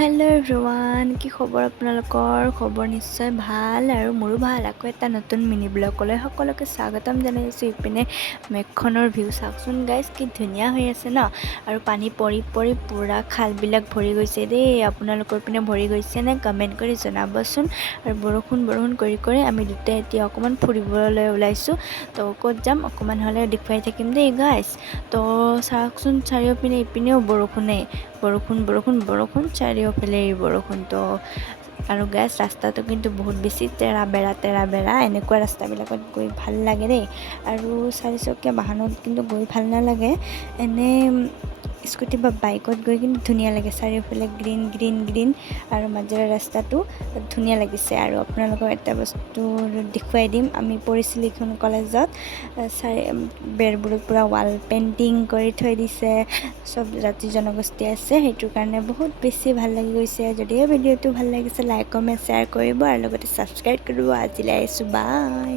Hello' everyone, কি খবৰ আপোনালোকৰ? খবৰ নিশ্চয় ভাল আৰু মোৰো ভাল। আকৌ এটা নতুন মিনি ব্লগলৈ সকলোকে স্বাগতম জনাইছোঁ। ইপিনে মেঘখনৰ ভিউ চাওকচোন গাইজ, কি ধুনীয়া হৈ আছে ন। আৰু পানী পৰি পৰি পূৰা খালবিলাক ভৰি গৈছে দেই। আপোনালোকৰ পিনে ভৰি গৈছেনে? কমেণ্ট কৰি জনাবচোন। আৰু বৰষুণ কৰি কৰি আমি দুটাই এতিয়া অকণমান ফুৰিবলৈ ওলাইছোঁ। তো ক'ত যাম অকণমান হ'লে দেখুৱাই থাকিম দেই গাইজ। তো চাওকচোন চাৰিওপিনে, ইপিনেও বৰষুণ চাৰিওফালে বৰষুণটো। আৰু গাইজ ৰাস্তাটো কিন্তু বহুত বেছি তেৰা বেৰা এনেকুৱা ৰাস্তাবিলাকত গৈ ভাল লাগে দেই। আৰু চাৰিচকীয়া বাহনত কিন্তু গৈ ভাল নালাগে, এনে স্কুটি বা বাইকত গৈ কিন্তু ধুনীয়া লাগে। চাৰিওফালে গ্ৰীণ আৰু মাজৰ ৰাস্তাটো ধুনীয়া লাগিছে। আৰু আপোনালোকক এটা বস্তু দেখুৱাই দিম, আমি পঢ়িছিলোঁ এইখন কলেজত বেৰবোৰত পূৰা ৱাল পেইণ্টিং কৰি থৈ দিছে। চব জাতি জনগোষ্ঠী আছে, সেইটোৰ কাৰণে বহুত বেছি ভাল লাগি গৈছে। যদিও ভিডিঅ'টো ভাল লাগিছে লাইক কমেণ্ট শ্বেয়াৰ কৰিব আৰু লগতে ছাবস্ক্ৰাইব কৰিব। আজিলৈ আহিছোঁ, বাই।